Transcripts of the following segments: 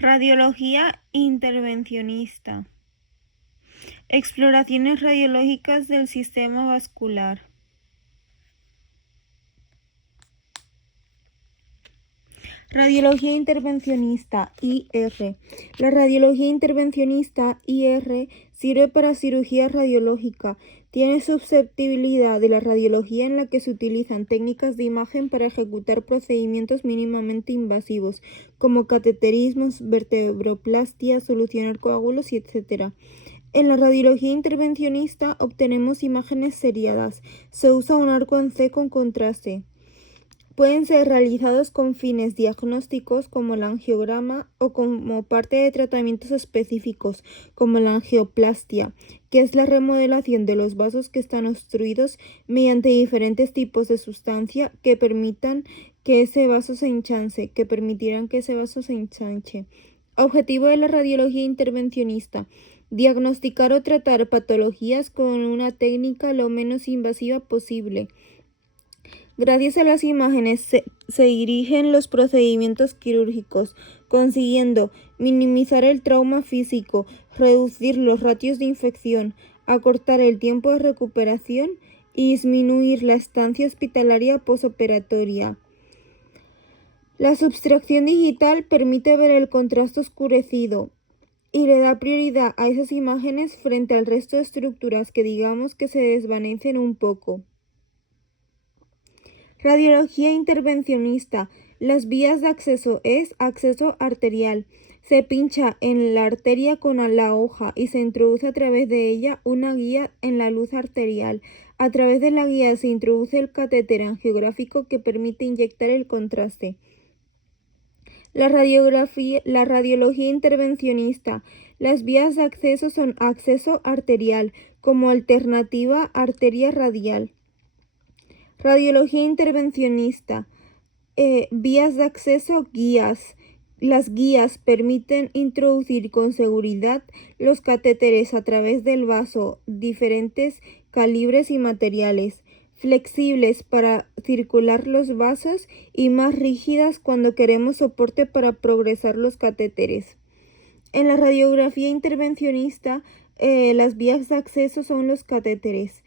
Radiología intervencionista. Exploraciones radiológicas del sistema vascular. Radiología intervencionista, IR. La radiología intervencionista, IR, sirve para cirugía radiológica. Tiene susceptibilidad de la radiología en la que se utilizan técnicas de imagen para ejecutar procedimientos mínimamente invasivos, como cateterismos, vertebroplastia, solucionar coágulos, etc. En la radiología intervencionista obtenemos imágenes seriadas. Se usa un arco en C con contraste. Pueden ser realizados con fines diagnósticos como el angiograma o como parte de tratamientos específicos como la angioplastia, que es la remodelación de los vasos que están obstruidos mediante diferentes tipos de sustancia que permitirán que ese vaso se ensanche. Objetivo de la radiología intervencionista: diagnosticar o tratar patologías con una técnica lo menos invasiva posible. Gracias a las imágenes se dirigen los procedimientos quirúrgicos, consiguiendo minimizar el trauma físico, reducir los ratios de infección, acortar el tiempo de recuperación y disminuir la estancia hospitalaria posoperatoria. La sustracción digital permite ver el contraste oscurecido y le da prioridad a esas imágenes frente al resto de estructuras que digamos que se desvanecen un poco. Radiología intervencionista. Las vías de acceso es acceso arterial. Se pincha en la arteria con la hoja y se introduce a través de ella una guía en la luz arterial. A través de la guía se introduce el catéter angiográfico que permite inyectar el contraste. La radiología intervencionista. Las vías de acceso son acceso arterial, como alternativa arteria radial. Radiología intervencionista. Vías de acceso, guías. Las guías permiten introducir con seguridad los catéteres a través del vaso, diferentes calibres y materiales, flexibles para circular los vasos y más rígidas cuando queremos soporte para progresar los catéteres. En la radiografía intervencionista, las vías de acceso son los catéteres.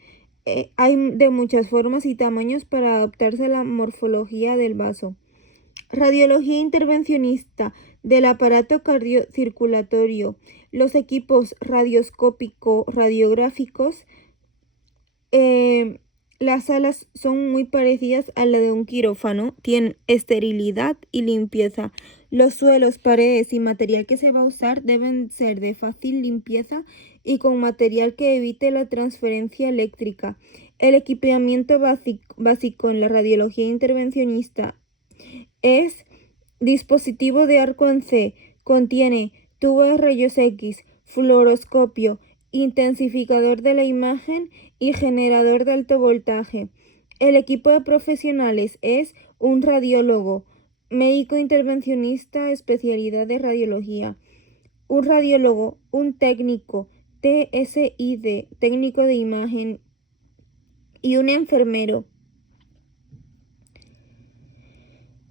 Hay de muchas formas y tamaños para adaptarse a la morfología del vaso. Radiología intervencionista del aparato cardiocirculatorio. Los equipos radiográficos, las salas son muy parecidas a la de un quirófano, tienen esterilidad y limpieza. Los suelos, paredes y material que se va a usar deben ser de fácil limpieza y con material que evite la transferencia eléctrica. El equipamiento básico en la radiología intervencionista es dispositivo de arco en C, contiene tubo de rayos X, fluoroscopio, intensificador de la imagen y generador de alto voltaje. El equipo de profesionales es un radiólogo, médico intervencionista, especialidad de radiología, un radiólogo, un técnico, TSID, técnico de imagen, y un enfermero.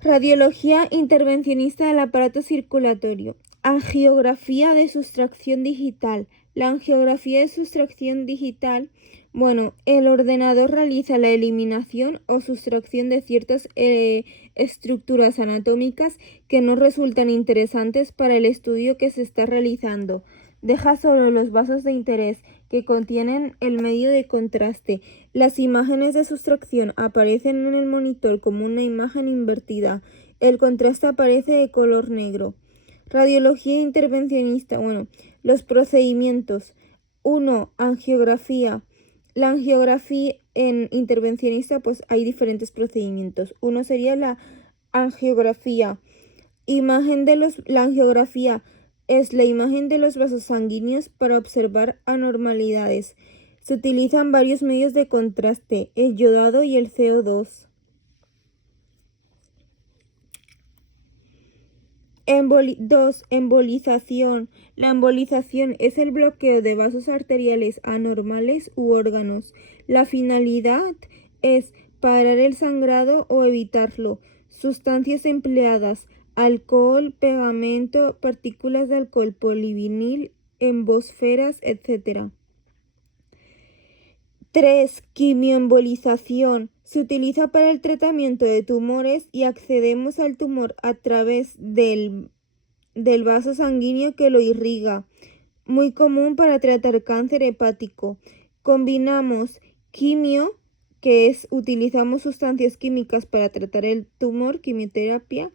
Radiología intervencionista del aparato circulatorio. Angiografía de sustracción digital. La angiografía de sustracción digital, el ordenador realiza la eliminación o sustracción de ciertas estructuras anatómicas que no resultan interesantes para el estudio que se está realizando. Deja solo los vasos de interés que contienen el medio de contraste. Las imágenes de sustracción aparecen en el monitor como una imagen invertida. El contraste aparece de color negro. Radiología intervencionista. Los procedimientos. 1. Angiografía. La angiografía en intervencionista, hay diferentes procedimientos. Uno sería la angiografía. La angiografía es la imagen de los vasos sanguíneos para observar anormalidades. Se utilizan varios medios de contraste, el yodado y el CO2. Embolización. La embolización es el bloqueo de vasos arteriales anormales u órganos. La finalidad es parar el sangrado o evitarlo. Sustancias empleadas: alcohol, pegamento, partículas de alcohol, polivinil, embosferas, etc. 3. Quimioembolización. Se utiliza para el tratamiento de tumores y accedemos al tumor a través del vaso sanguíneo que lo irriga. Muy común para tratar cáncer hepático. Combinamos quimio, que es utilizamos sustancias químicas para tratar el tumor, quimioterapia,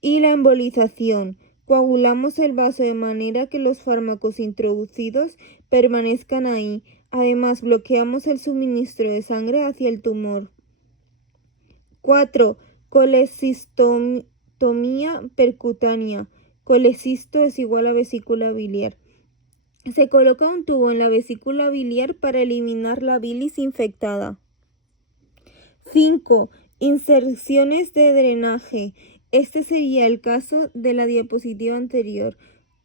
y la embolización. Coagulamos el vaso de manera que los fármacos introducidos permanezcan ahí. Además, bloqueamos el suministro de sangre hacia el tumor. 4. Colecistostomía percutánea. Colecisto es igual a vesícula biliar. Se coloca un tubo en la vesícula biliar para eliminar la bilis infectada. 5. Inserciones de drenaje. Este sería el caso de la diapositiva anterior.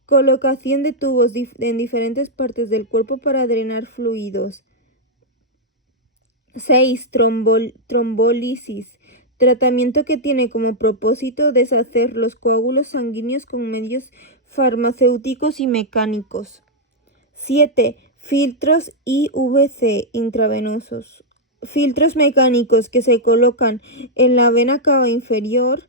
Colocación de tubos en diferentes partes del cuerpo para drenar fluidos. 6. Trombólisis. Tratamiento que tiene como propósito deshacer los coágulos sanguíneos con medios farmacéuticos y mecánicos. 7. Filtros IVC intravenosos. Filtros mecánicos que se colocan en la vena cava inferior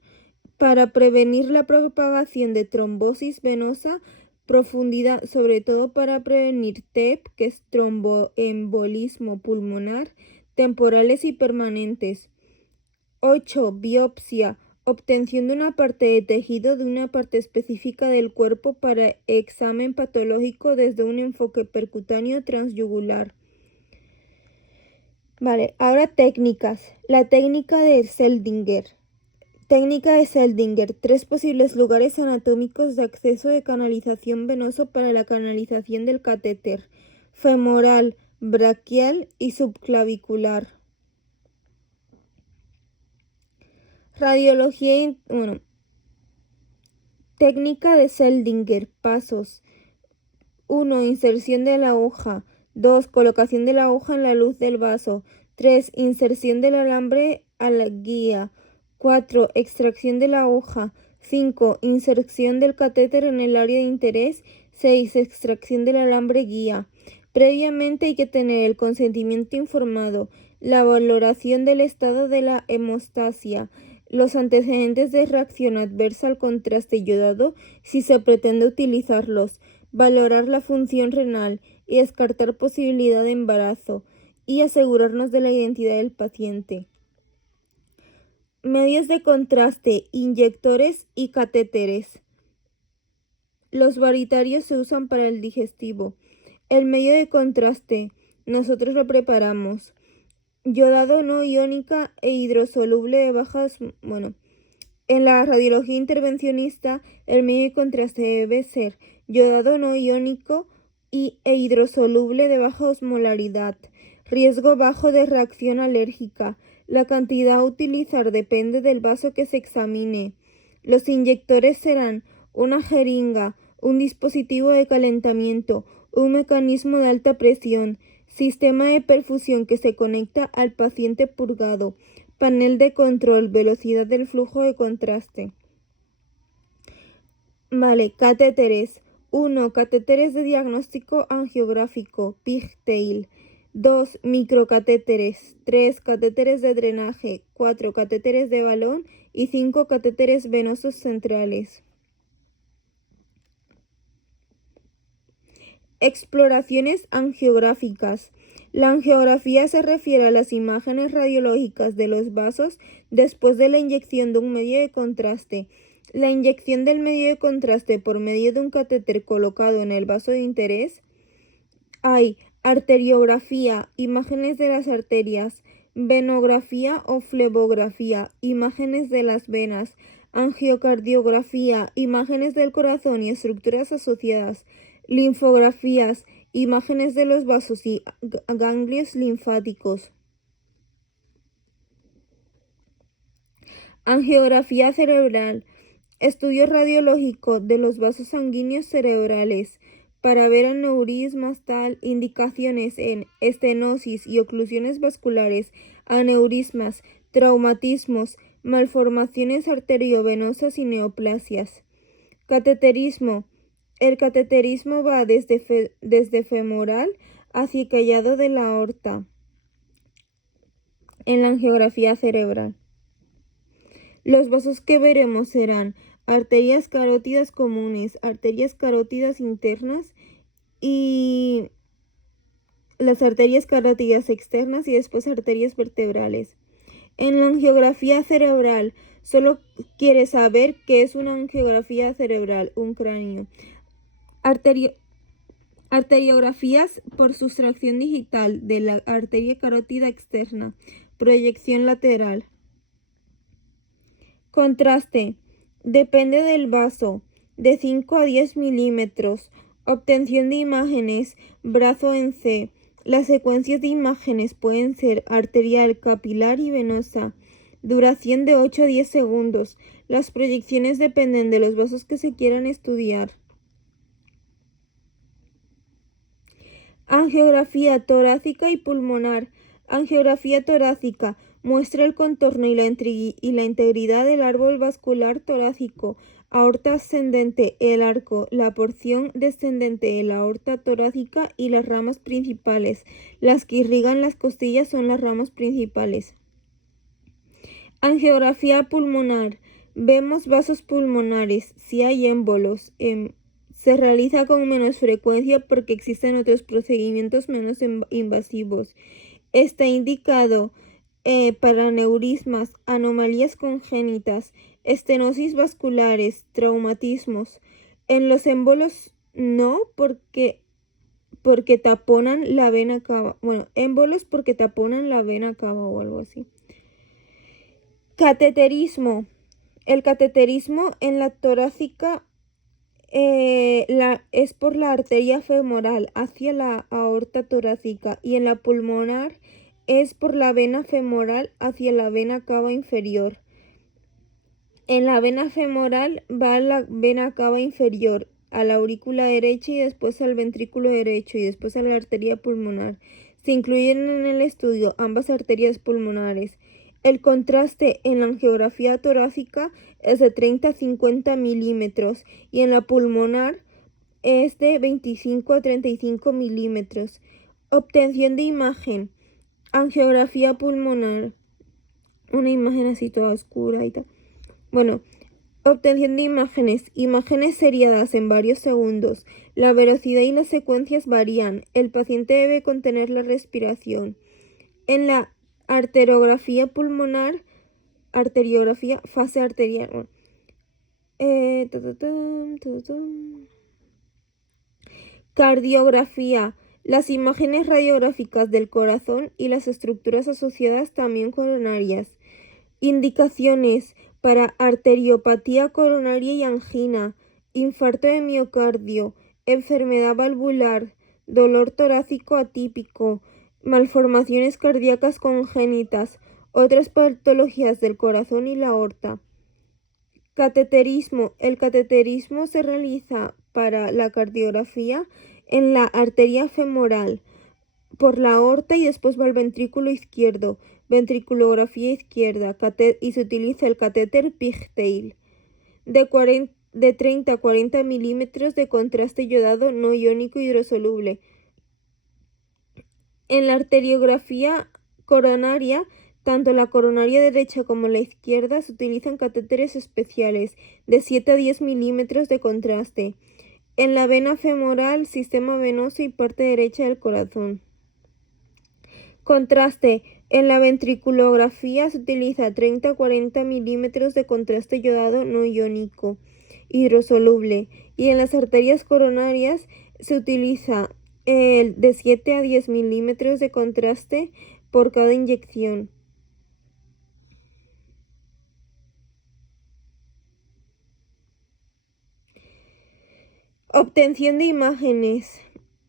para prevenir la propagación de trombosis venosa profundidad, sobre todo para prevenir TEP, que es tromboembolismo pulmonar, temporales y permanentes. 8. Biopsia. Obtención de una parte de tejido de una parte específica del cuerpo para examen patológico desde un enfoque percutáneo transyugular. Vale, ahora técnicas. La técnica de Seldinger. Técnica de Seldinger. 3 posibles lugares anatómicos de acceso de canalización venoso para la canalización del catéter: femoral, braquial y subclavicular. Radiología, técnica de Seldinger. Pasos. 1. Inserción de la aguja. 2. Colocación de la aguja en la luz del vaso. 3. Inserción del alambre a la guía. 4. Extracción de la aguja. 5. Inserción del catéter en el área de interés. 6. Extracción del alambre guía. Previamente hay que tener el consentimiento informado, la valoración del estado de la hemostasia, los antecedentes de reacción adversa al contraste yodado si se pretende utilizarlos, valorar la función renal y descartar posibilidad de embarazo y asegurarnos de la identidad del paciente. Medios de contraste, inyectores y catéteres. Los varitarios se usan para el digestivo. El medio de contraste, nosotros lo preparamos. Yodado no iónica e hidrosoluble de bajas, en la radiología intervencionista, el medio de contraste debe ser yodado no iónico e hidrosoluble de baja osmolaridad. Riesgo bajo de reacción alérgica. La cantidad a utilizar depende del vaso que se examine. Los inyectores serán una jeringa, un dispositivo de calentamiento, un mecanismo de alta presión, sistema de perfusión que se conecta al paciente purgado, panel de control, velocidad del flujo de contraste. Vale, catéteres. 1. Catéteres de diagnóstico angiográfico, pigtail. 2. Microcatéteres. 3. Catéteres de drenaje. 4. Catéteres de balón. Y 5. Catéteres venosos centrales. Exploraciones angiográficas. La angiografía se refiere a las imágenes radiológicas de los vasos después de la inyección de un medio de contraste. La inyección del medio de contraste por medio de un catéter colocado en el vaso de interés. Hay arteriografía, imágenes de las arterias, venografía o flebografía, imágenes de las venas, angiocardiografía, imágenes del corazón y estructuras asociadas, linfografías, imágenes de los vasos y ganglios linfáticos. Angiografía cerebral. Estudio radiológico de los vasos sanguíneos cerebrales para ver aneurismas, indicaciones en estenosis y oclusiones vasculares, aneurismas, traumatismos, malformaciones arteriovenosas y neoplasias. Cateterismo. El cateterismo va desde femoral hacia callado de la aorta en la angiografía cerebral. Los vasos que veremos serán arterias carótidas comunes, arterias carótidas internas y las arterias carótidas externas y después arterias vertebrales. En la angiografía cerebral, solo quieres saber qué es una angiografía cerebral, un cráneo. Arteriografías por sustracción digital de la arteria carótida externa, proyección lateral. Contraste. Depende del vaso, de 5 a 10 milímetros. Obtención de imágenes, brazo en C. Las secuencias de imágenes pueden ser arterial, capilar y venosa. Duración de 8 a 10 segundos. Las proyecciones dependen de los vasos que se quieran estudiar. Angiografía torácica y pulmonar. Angiografía torácica muestra el contorno y la integridad del árbol vascular torácico, aorta ascendente, el arco, la porción descendente de la aorta torácica y las ramas principales. Las que irrigan las costillas son las ramas principales. Angiografía pulmonar. Vemos vasos pulmonares, si hay émbolos. Se realiza con menos frecuencia porque existen otros procedimientos menos invasivos. Está indicado para aneurismas, anomalías congénitas, estenosis vasculares, traumatismos. En los émbolos no, porque taponan la vena cava. Bueno, émbolos porque taponan la vena cava o algo así. Cateterismo. El cateterismo en la torácica es por la arteria femoral hacia la aorta torácica y en la pulmonar es por la vena femoral hacia la vena cava inferior. En la vena femoral va la vena cava inferior a la aurícula derecha y después al ventrículo derecho y después a la arteria pulmonar. Se incluyen en el estudio ambas arterias pulmonares. El contraste en la angiografía torácica es de 30 a 50 milímetros y en la pulmonar es de 25 a 35 milímetros. Obtención de imagen. Angiografía pulmonar. Una imagen así toda oscura y tal. Bueno, obtención de imágenes. Imágenes seriadas en varios segundos. La velocidad y las secuencias varían. El paciente debe contener la respiración. En la arteriografía pulmonar, fase arterial. Cardiografía. Las imágenes radiográficas del corazón y las estructuras asociadas también coronarias. Indicaciones para arteriopatía coronaria y angina, infarto de miocardio, enfermedad valvular, dolor torácico atípico, malformaciones cardíacas congénitas, otras patologías del corazón y la aorta. Cateterismo. El cateterismo se realiza para la cardiografía en la arteria femoral, por la aorta y después va al ventrículo izquierdo, ventriculografía izquierda, y se utiliza el catéter Pigtail de 30 a 40 milímetros de contraste yodado no iónico hidrosoluble. En la arteriografía coronaria, tanto la coronaria derecha como la izquierda se utilizan catéteres especiales de 7 a 10 milímetros de contraste. En la vena femoral, sistema venoso y parte derecha del corazón. Contraste. En la ventriculografía se utiliza 30 a 40 milímetros de contraste yodado no iónico hidrosoluble y en las arterias coronarias se utiliza de 7 a 10 milímetros de contraste por cada inyección. Obtención de imágenes.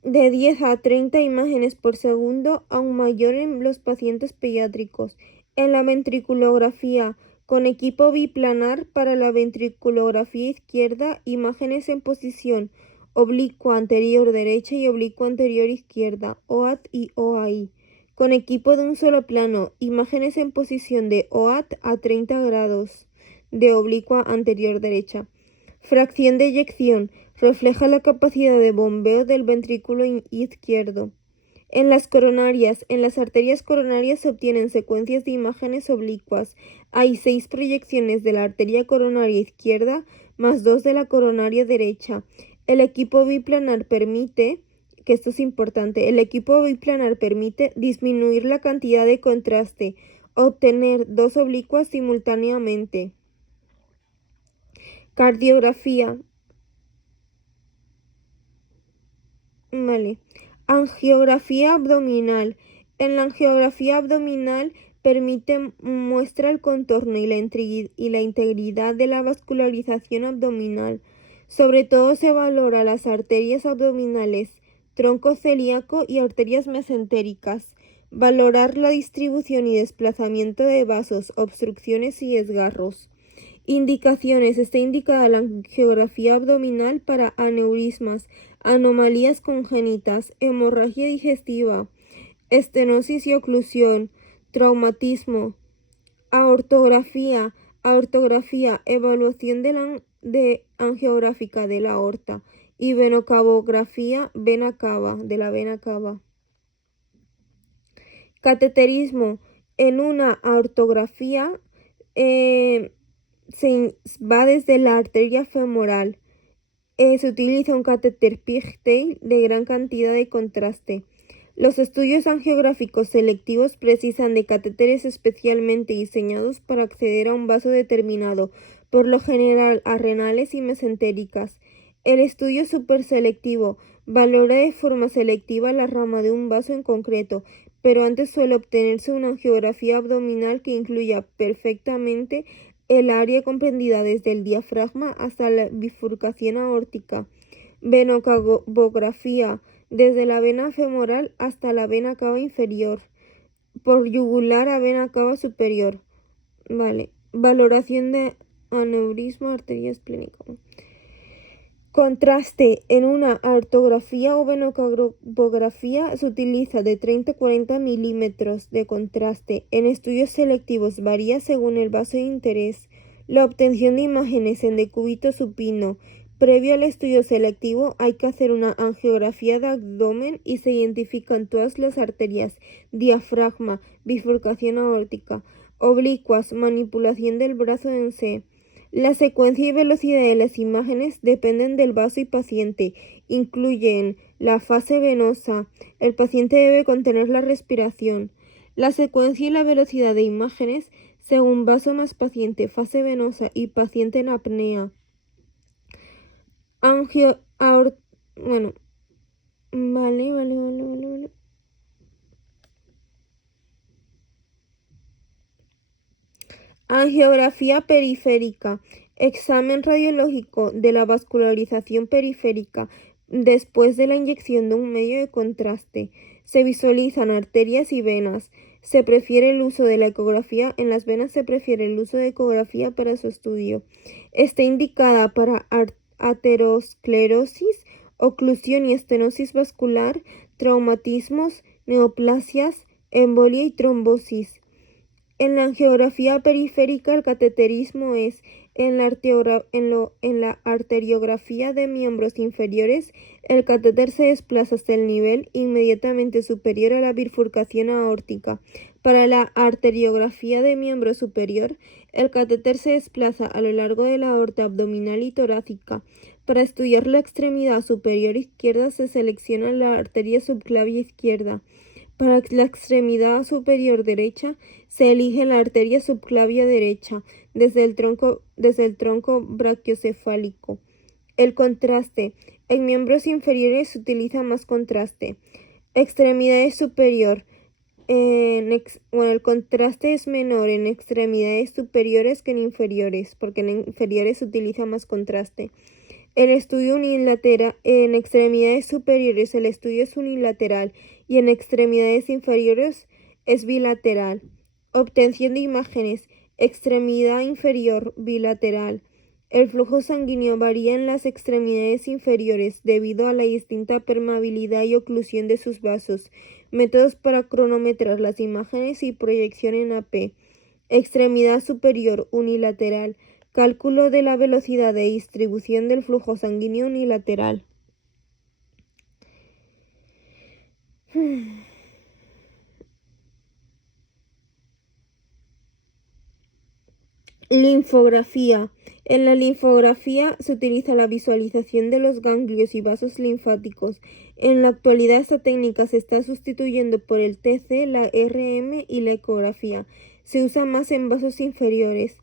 De 10 a 30 imágenes por segundo, aún mayor en los pacientes pediátricos. En la ventriculografía, con equipo biplanar para la ventriculografía izquierda, imágenes en posición oblicua anterior derecha y oblicua anterior izquierda, OAT y OAI. con equipo de un solo plano, imágenes en posición de OAT a 30 grados de oblicua anterior derecha. Fracción de eyección, refleja la capacidad de bombeo del ventrículo izquierdo. En las coronarias, en las arterias coronarias se obtienen secuencias de imágenes oblicuas. Hay 6 proyecciones de la arteria coronaria izquierda más 2 de la coronaria derecha. El equipo biplanar permite, que esto es importante, el equipo biplanar permite disminuir la cantidad de contraste, obtener 2 oblicuas simultáneamente. Cardiografía. Vale. Angiografía abdominal. En la angiografía abdominal muestra el contorno y la integridad de la vascularización abdominal. Sobre todo se valora las arterias abdominales, tronco celíaco y arterias mesentéricas. Valorar la distribución y desplazamiento de vasos, obstrucciones y desgarros. Indicaciones. Está indicada la angiografía abdominal para aneurismas, anomalías congénitas, hemorragia digestiva, estenosis y oclusión, traumatismo. Aortografía. Evaluación de angiográfica de la aorta y venocabografía, de la vena cava. Cateterismo. En una aortografía se va desde la arteria femoral. Se utiliza un catéter pigtail de gran cantidad de contraste. Los estudios angiográficos selectivos precisan de catéteres especialmente diseñados para acceder a un vaso determinado, por lo general a renales y mesentéricas. El estudio superselectivo valora de forma selectiva la rama de un vaso en concreto, pero antes suele obtenerse una angiografía abdominal que incluya perfectamente el área comprendida desde el diafragma hasta la bifurcación aórtica. Venocabografía, desde la vena femoral hasta la vena cava inferior, por yugular a vena cava superior. Vale. Valoración de aneurisma arteria esplénica. Contraste. En una aortografía o venocabografía se utiliza de 30 a 40 milímetros de contraste. En estudios selectivos varía según el vaso de interés. La obtención de imágenes en decúbito supino. Previo al estudio selectivo hay que hacer una angiografía de abdomen y se identifican todas las arterias, diafragma, bifurcación aórtica, oblicuas, manipulación del brazo en C. La secuencia y velocidad de las imágenes dependen del vaso y paciente. Incluyen la fase venosa. El paciente debe contener la respiración. La secuencia y la velocidad de imágenes según vaso más paciente, fase venosa y paciente en apnea. Bueno, vale. Angiografía periférica. Examen radiológico de la vascularización periférica después de la inyección de un medio de contraste. Se visualizan arterias y venas. Se prefiere el uso de la ecografía. En las venas se prefiere el uso de ecografía para su estudio. Está indicada para aterosclerosis, oclusión y estenosis vascular, traumatismos, neoplasias, embolia y trombosis. En la angiografía periférica, el cateterismo es en la arteriografía de miembros inferiores, el catéter se desplaza hasta el nivel inmediatamente superior a la bifurcación aórtica. Para la arteriografía de miembro superior, el catéter se desplaza a lo largo de la aorta abdominal y torácica. Para estudiar la extremidad superior izquierda se selecciona la arteria subclavia izquierda. Para la extremidad superior derecha se elige la arteria subclavia derecha desde el tronco brachiocefálico. El contraste. En miembros inferiores se utiliza más contraste. Extremidades superior. El contraste es menor en extremidades superiores que en inferiores, porque en inferiores se utiliza más contraste. El estudio unilateral. En extremidades superiores el estudio es unilateral y en extremidades inferiores es bilateral. Obtención de imágenes. Extremidad inferior bilateral. El flujo sanguíneo varía en las extremidades inferiores debido a la distinta permeabilidad y oclusión de sus vasos. métodos para cronometrar las imágenes y proyección en AP, extremidad superior unilateral, cálculo de la velocidad de distribución del flujo sanguíneo unilateral. Linfografía. En la linfografía se utiliza la visualización de los ganglios y vasos linfáticos. En la actualidad esta técnica se está sustituyendo por el TC, la RM y la ecografía. Se usa más en vasos inferiores.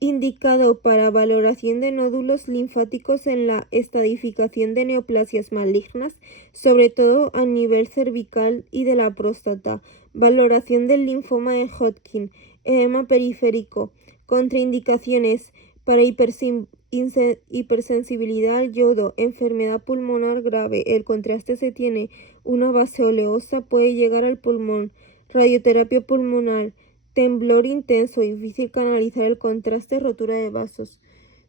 Indicado para valoración de nódulos linfáticos en la estadificación de neoplasias malignas, sobre todo a nivel cervical y de la próstata. Valoración del linfoma de Hodgkin, edema periférico. Contraindicaciones para hipersensibilidad al yodo, enfermedad pulmonar grave. El contraste se tiene una base oleosa, puede llegar al pulmón. Radioterapia pulmonar. Temblor intenso, difícil canalizar el contraste, rotura de vasos.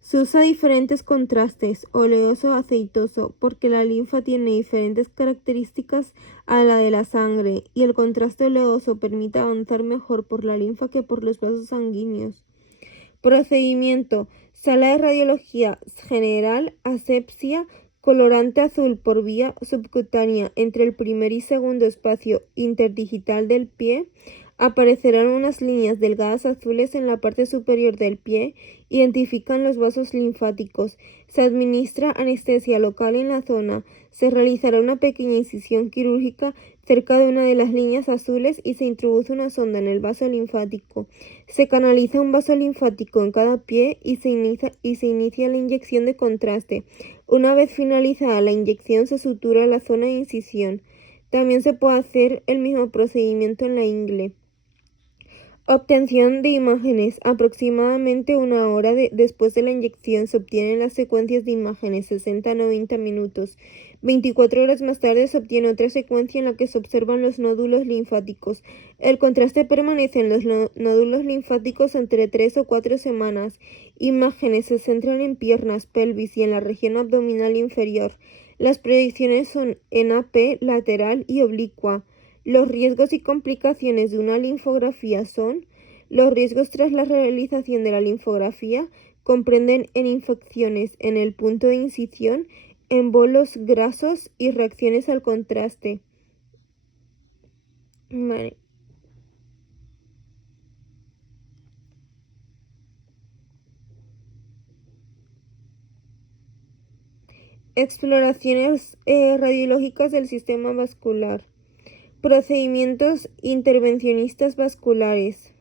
Se usa diferentes contrastes, oleoso, aceitoso, porque la linfa tiene diferentes características a la de la sangre, y el contraste oleoso permite avanzar mejor por la linfa que por los vasos sanguíneos. Procedimiento: sala de radiología general, asepsia, colorante azul por vía subcutánea entre el primer y segundo espacio interdigital del pie. Aparecerán unas líneas delgadas azules en la parte superior del pie, identifican los vasos linfáticos. Se administra anestesia local en la zona. Se realizará una pequeña incisión quirúrgica cerca de una de las líneas azules y se introduce una sonda en el vaso linfático. Se canaliza un vaso linfático en cada pie y se inicia la inyección de contraste. Una vez finalizada la inyección se sutura la zona de incisión. También se puede hacer el mismo procedimiento en la ingle. Obtención de imágenes. Aproximadamente una hora después de la inyección se obtienen las secuencias de imágenes 60 a 90 minutos. 24 horas más tarde se obtiene otra secuencia en la que se observan los nódulos linfáticos. El contraste permanece en los nódulos linfáticos entre 3 o 4 semanas. Imágenes se centran en piernas, pelvis y en la región abdominal inferior. Las proyecciones son en AP, lateral y oblicua. Los riesgos y complicaciones de una linfografía son: los riesgos tras la realización de la linfografía comprenden en infecciones en el punto de incisión, embolos grasos y reacciones al contraste. Vale. Exploraciones radiológicas del sistema vascular. Procedimientos intervencionistas vasculares.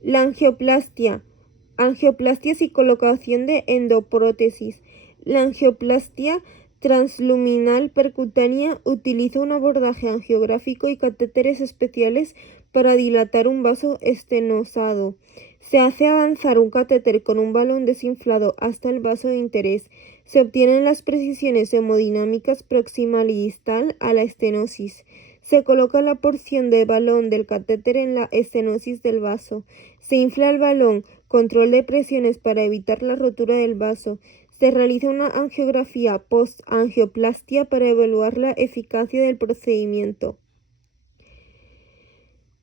La angioplastia. Angioplastias y colocación de endoprótesis. La angioplastia transluminal percutánea utiliza un abordaje angiográfico y catéteres especiales para dilatar un vaso estenosado. Se hace avanzar un catéter con un balón desinflado hasta el vaso de interés. Se obtienen las precisiones hemodinámicas proximal y distal a la estenosis. Se coloca la porción de balón del catéter en la estenosis del vaso. Se infla el balón. Control de presiones para evitar la rotura del vaso. Se realiza una angiografía post-angioplastia para evaluar la eficacia del procedimiento.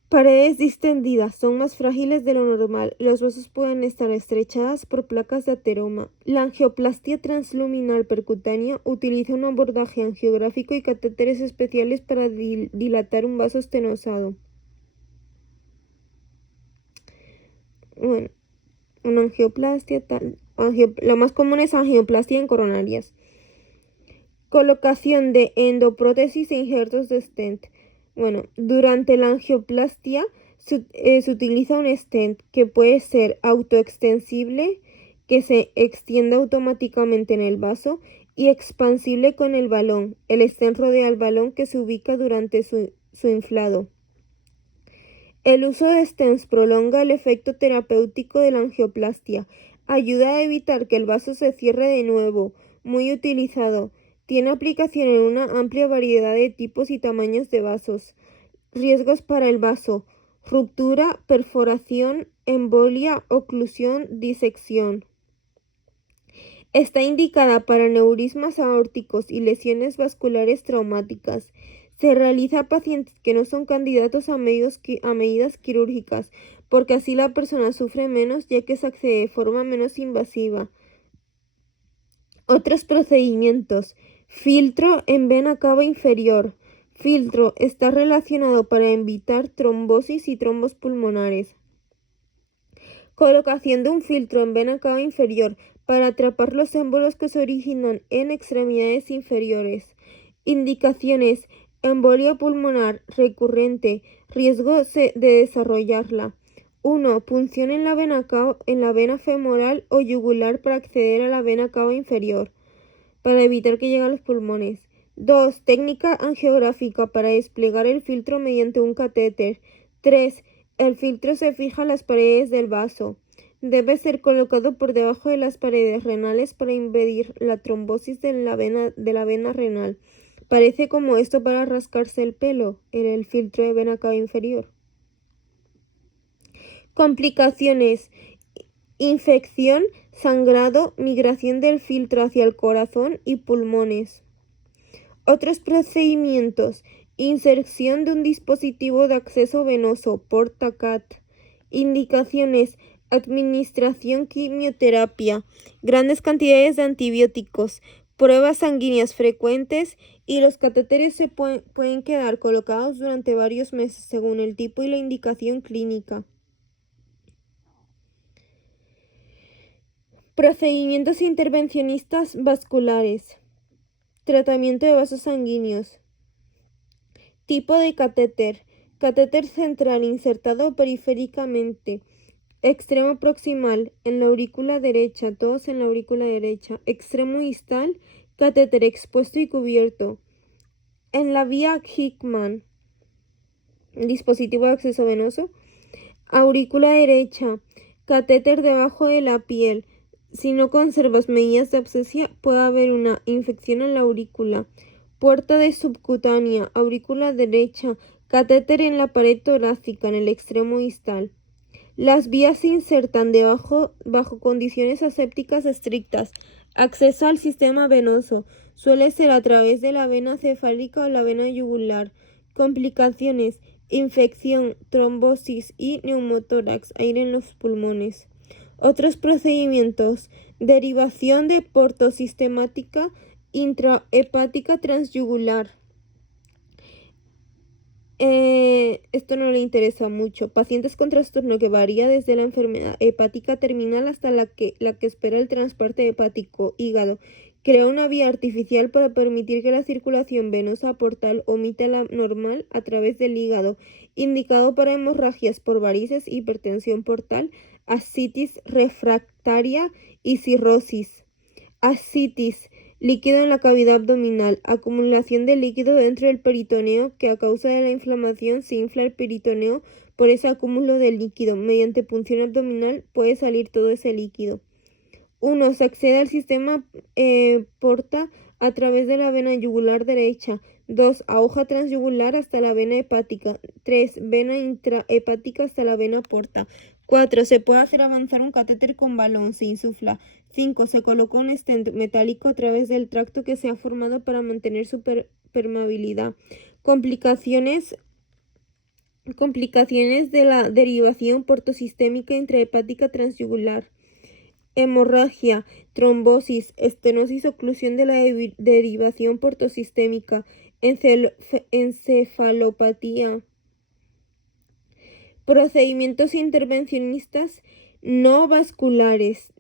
Paredes distendidas son más frágiles de lo normal. Los vasos pueden estar estrechadas por placas de ateroma. La angioplastia transluminal percutánea utiliza un abordaje angiográfico y catéteres especiales para dilatar un vaso estenosado. Bueno, una angioplastia lo más común es angioplastia en coronarias. Colocación de endoprótesis e injertos de stent. Bueno, durante la angioplastia se utiliza un stent que puede ser autoextensible, que se extiende automáticamente en el vaso, y expansible con el balón. El stent rodea el balón que se ubica durante su inflado. El uso de stents prolonga el efecto terapéutico de la angioplastia. Ayuda a evitar que el vaso se cierre de nuevo. Muy utilizado. Tiene aplicación en una amplia variedad de tipos y tamaños de vasos. Riesgos para el vaso: ruptura, perforación, embolia, oclusión, disección. Está indicada para aneurismas aórticos y lesiones vasculares traumáticas. Se realiza a pacientes que no son candidatos a medidas quirúrgicas, porque así la persona sufre menos ya que se accede de forma menos invasiva. Otros procedimientos. Filtro en vena cava inferior. Filtro está relacionado para evitar trombosis y trombos pulmonares. Colocación de un filtro en vena cava inferior para atrapar los émbolos que se originan en extremidades inferiores. Indicaciones: embolia pulmonar recurrente, riesgo de desarrollarla. 1. Punción en la vena femoral o yugular para acceder a la vena cava inferior, para evitar que llegue a los pulmones. 2. Técnica angiográfica para desplegar el filtro mediante un catéter. 3. El filtro se fija en las paredes del vaso. Debe ser colocado por debajo de las paredes renales para impedir la trombosis de la vena renal. Parece como esto para rascarse el pelo en el filtro de vena cava inferior. Complicaciones: infección, sangrado, migración del filtro hacia el corazón y pulmones. Otros procedimientos: inserción de un dispositivo de acceso venoso, porta-CAT. Indicaciones: administración quimioterapia, grandes cantidades de antibióticos, pruebas sanguíneas frecuentes, y los catéteres se pueden quedar colocados durante varios meses según el tipo y la indicación clínica. Procedimientos intervencionistas vasculares. Tratamiento de vasos sanguíneos. Tipo de catéter. Catéter central insertado periféricamente. Extremo proximal en la aurícula derecha, todos en la aurícula derecha. Extremo distal, catéter expuesto y cubierto. En la vía Hickman, dispositivo de acceso venoso. Aurícula derecha, catéter debajo de la piel. Si no conservas medidas de abscesia, puede haber una infección en la aurícula. Puerta de subcutánea, aurícula derecha, catéter en la pared torácica, en el extremo distal. Las vías se insertan bajo condiciones asépticas estrictas. Acceso al sistema venoso. Suele ser a través de la vena cefálica o la vena yugular. Complicaciones: infección, trombosis y neumotórax, aire en los pulmones. Otros procedimientos: derivación de portosistemática intrahepática transyugular. Esto no le interesa mucho. Pacientes con trastorno que varía desde la enfermedad hepática terminal hasta la que espera el trasplante hepático, hígado. Crea una vía artificial para permitir que la circulación venosa portal omita la normal a través del hígado, indicado para hemorragias por varices, hipertensión portal, ascitis refractaria y cirrosis. Ascitis: líquido en la cavidad abdominal, acumulación de líquido dentro del peritoneo que a causa de la inflamación se infla el peritoneo por ese acúmulo de líquido. Mediante punción abdominal puede salir todo ese líquido. 1. Se accede al sistema porta a través de la vena yugular derecha. 2. Aguja transyugular hasta la vena hepática. 3. Vena intrahepática hasta la vena porta. 4. Se puede hacer avanzar un catéter con balón, se insufla. 5. Se coloca un stent metálico a través del tracto que se ha formado para mantener su permeabilidad. Complicaciones de la derivación portosistémica intrahepática transyugular: hemorragia, trombosis, estenosis, oclusión de la derivación portosistémica, encefalopatía. Procedimientos intervencionistas no vasculares.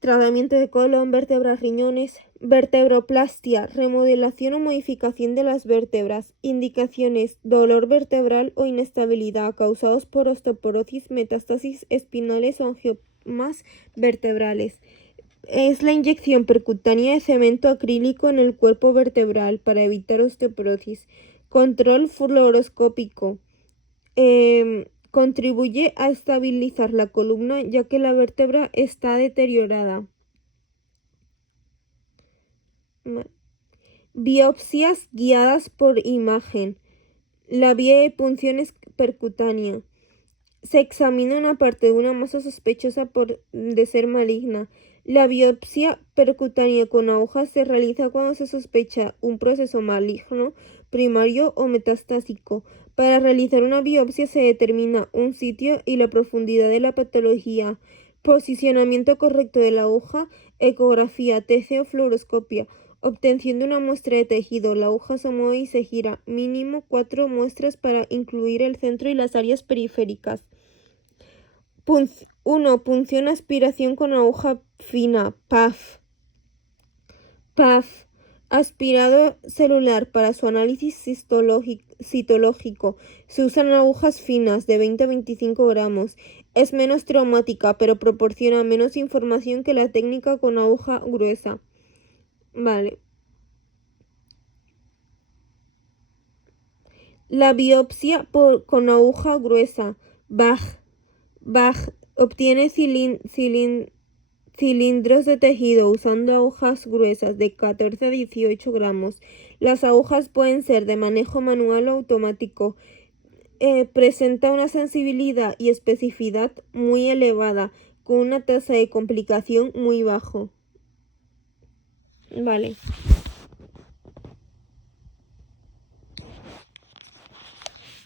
Tratamiento de colon, vértebras, riñones. Vertebroplastia, remodelación o modificación de las vértebras. Indicaciones: dolor vertebral o inestabilidad causados por osteoporosis, metástasis espinales o angiomas vertebrales. Es la inyección percutánea de cemento acrílico en el cuerpo vertebral para evitar osteoporosis. Control fluoroscópico. Contribuye a estabilizar la columna ya que la vértebra está deteriorada. Biopsias guiadas por imagen. La vía de punción es percutánea. Se examina una parte de una masa sospechosa de ser maligna. La biopsia percutánea con aguja se realiza cuando se sospecha un proceso maligno, primario o metastásico. Para realizar una biopsia se determina un sitio y la profundidad de la patología, posicionamiento correcto de la aguja, ecografía, TC o fluoroscopia, obtención de una muestra de tejido. La aguja se mueve y se gira, mínimo 4 muestras para incluir el centro y las áreas periféricas. 1. Punción aspiración con aguja fina, PAF. PAF. Aspirado celular para su análisis citológico. Se usan agujas finas de 20 a 25 gramos. Es menos traumática, pero proporciona menos información que la técnica con aguja gruesa. Vale. La biopsia con aguja gruesa, BAG, obtiene cilindros de tejido usando agujas gruesas de 14 a 18 gramos. Las agujas pueden ser de manejo manual o automático. Presenta una sensibilidad y especificidad muy elevada, con una tasa de complicación muy bajo. Vale.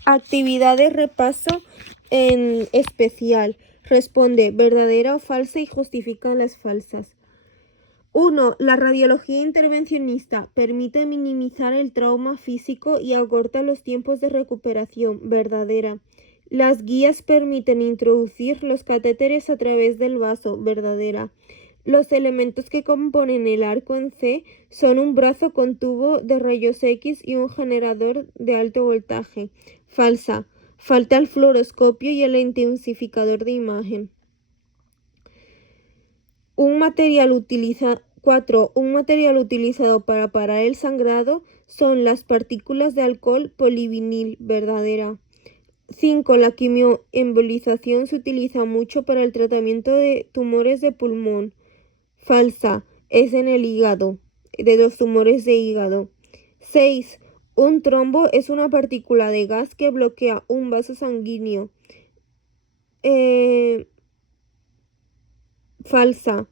Actividad de repaso en especial. Responde verdadera o falsa y justifica las falsas. 1. La radiología intervencionista permite minimizar el trauma físico y acorta los tiempos de recuperación. Verdadera. Las guías permiten introducir los catéteres a través del vaso. Verdadera. Los elementos que componen el arco en C son un brazo con tubo de rayos X y un generador de alto voltaje. Falsa. Falta el fluoroscopio y el intensificador de imagen. 4. Un material utilizado para parar el sangrado son las partículas de alcohol polivinil. Verdadera. 5. La quimioembolización se utiliza mucho para el tratamiento de tumores de pulmón. Falsa. Es en el hígado, de los tumores de hígado. 6. Un trombo es una partícula de gas que bloquea un vaso sanguíneo. Falsa.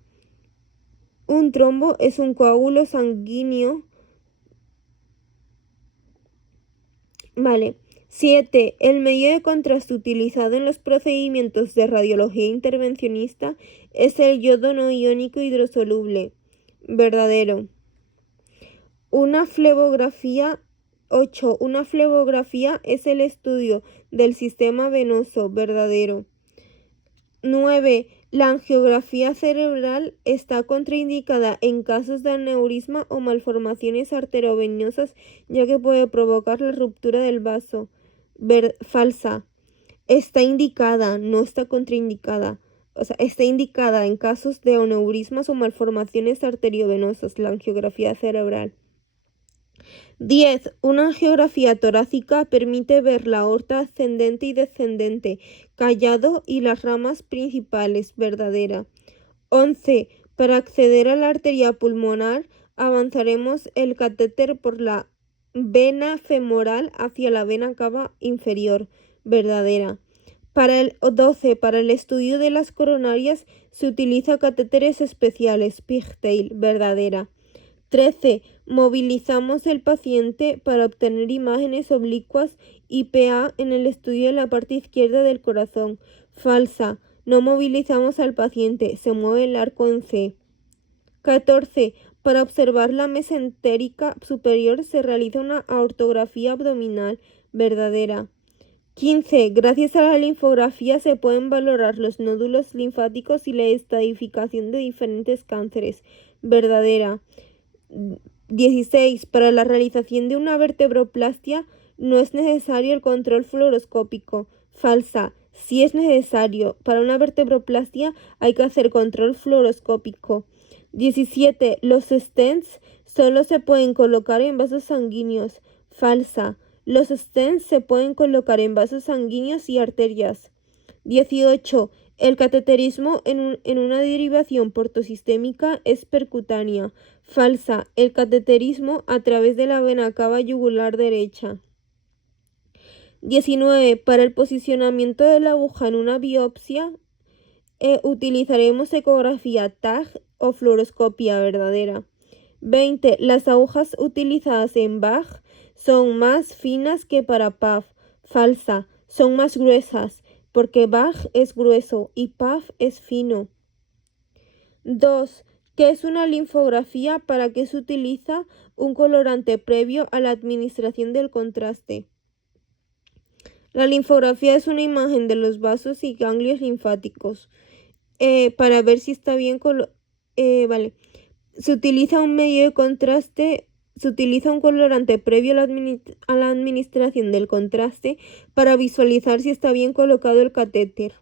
Un trombo es un coágulo sanguíneo. Vale. 7. El medio de contraste utilizado en los procedimientos de radiología intervencionista es el yodo no iónico hidrosoluble. Verdadero. 8. Una flebografía es el estudio del sistema venoso. Verdadero. 9. La angiografía cerebral está contraindicada en casos de aneurisma o malformaciones arteriovenosas, ya que puede provocar la ruptura del vaso. Falsa. Está indicada, no está contraindicada. O sea, está indicada en casos de aneurismas o malformaciones arteriovenosas, la angiografía cerebral. 10. Una angiografía torácica permite ver la aorta ascendente y descendente, callado y las ramas principales. Verdadera. 11. Para acceder a la arteria pulmonar, avanzaremos el catéter por la vena femoral hacia la vena cava inferior. Verdadera. 12. Para el estudio de las coronarias se utiliza catéteres especiales. Pigtail. Verdadera. 13. Movilizamos el paciente para obtener imágenes oblicuas IPA en el estudio de la parte izquierda del corazón. Falsa. No movilizamos al paciente, se mueve el arco en C. 14. Para observar la mesentérica superior se realiza una aortografía abdominal. Verdadera. 15. Gracias a la linfografía se pueden valorar los nódulos linfáticos y la estadificación de diferentes cánceres. Verdadera. 16. Para la realización de una vertebroplastia no es necesario el control fluoroscópico. Falsa. Sí es necesario. Para una vertebroplastia hay que hacer control fluoroscópico. 17. Los stents solo se pueden colocar en vasos sanguíneos. Falsa. Los stents se pueden colocar en vasos sanguíneos y arterias. 18. El cateterismo en una derivación portosistémica es percutánea. Falsa. El cateterismo a través de la vena cava yugular derecha. 19. Para el posicionamiento de la aguja en una biopsia utilizaremos ecografía TAG o fluoroscopia verdadera. 20. Las agujas utilizadas en Bach son más finas que para Pfaff. Falsa. Son más gruesas, porque Bach es grueso y Pfaff es fino. 2. ¿Qué es una linfografía? ¿Para qué se utiliza un colorante previo a la administración del contraste? La linfografía es una imagen de los vasos y ganglios linfáticos para ver si está bien vale. Se utiliza un medio de contraste, se utiliza un colorante previo a la administración del contraste para visualizar si está bien colocado el catéter.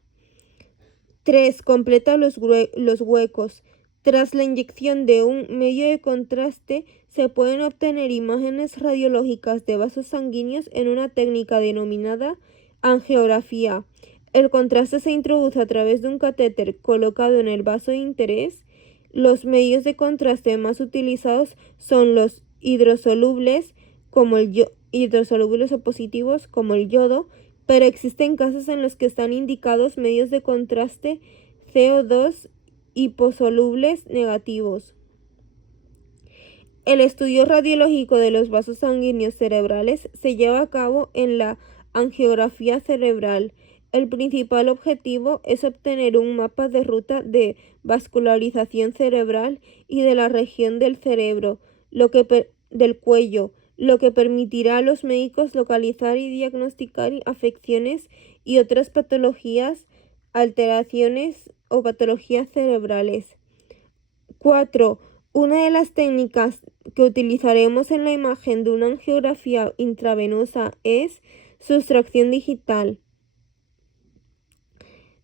3. Completa los huecos. Tras la inyección de un medio de contraste, se pueden obtener imágenes radiológicas de vasos sanguíneos en una técnica denominada angiografía. El contraste se introduce a través de un catéter colocado en el vaso de interés. Los medios de contraste más utilizados son los hidrosolubles hidrosolubles o positivos, como el yodo, pero existen casos en los que están indicados medios de contraste CO2 hiposolubles negativos. El estudio radiológico de los vasos sanguíneos cerebrales se lleva a cabo en la angiografía cerebral. El principal objetivo es obtener un mapa de ruta de vascularización cerebral y de la región del cerebro, del cuello, lo que permitirá a los médicos localizar y diagnosticar afecciones y otras patologías, alteraciones o patologías cerebrales. 4. Una de las técnicas que utilizaremos en la imagen de una angiografía intravenosa es sustracción digital.